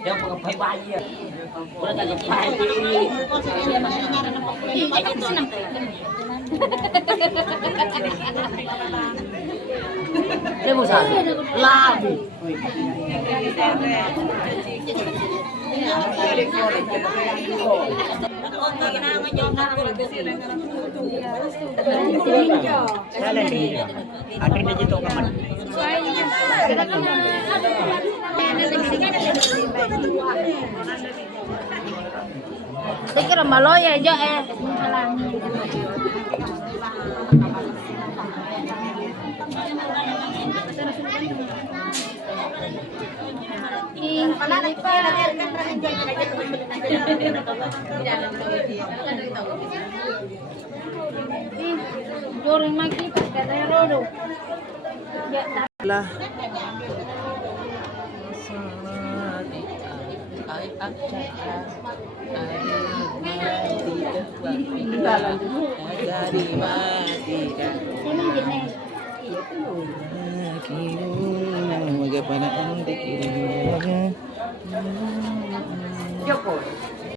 Yang pakai bayi ya. Wala ka pakai. Senang Dia mau satu. Labu. Saya kira malo ya jo Joreng lagi pakai rodo. Lah. Joko.